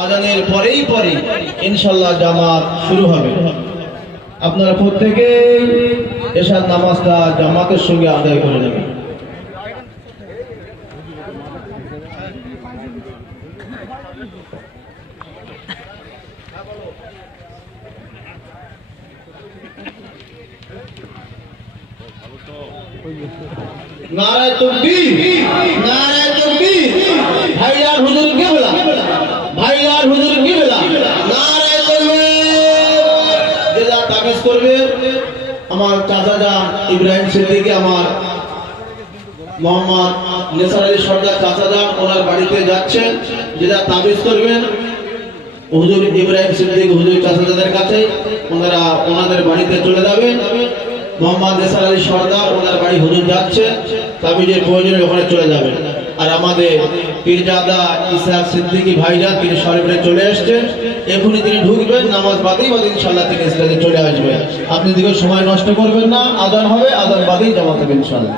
আজানের পরেই পরে ইনশাল্লাহ জামাত শুরু হবে। আপনারা প্রত্যেকে এসার নামাজটা জামাতের সঙ্গে আদায় করে নেবেন। নারায় তকবীর নারায় তকবীর ভাইয়ার হুজুর তাবিজ করবে। আমার চাচা যান ইব্রাহিম সিদ্দিকী, আমার মোহাম্মদ নেসার আলী সর্দার চাচা যান, ওনার বাড়িতে যাচ্ছেন। যেটা তাবিজ করবেন, হুজুর ইব্রাহিম সিদ্দিক, হুজুর চাচাদের কাছে, ওনারা ওনাদের বাড়িতে চলে যাবেন মোহাম্মদ নেসার আলী সর্দার ওনার বাড়ি হুজুর যাচ্ছে, তাবিজের প্রয়োজনে ওখানে চলে যাবেন। আর আমাদের পীরজাদা ইসহাক সিদ্দিকী ভাইজান তিনি সরবরে চলে এসছেন এখনই তিনি ঢুকবেন নামাজ বাদেই বাদে ইনশাল্লাহ তিনি ইসলামে চলে আসবেন আপনি দিকে সময় নষ্ট করবেন না আদান হবে আদান বাদেই জামাত হবে ইনশাল্লাহ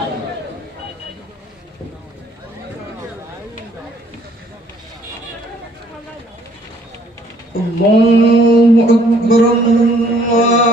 الله أكبر الله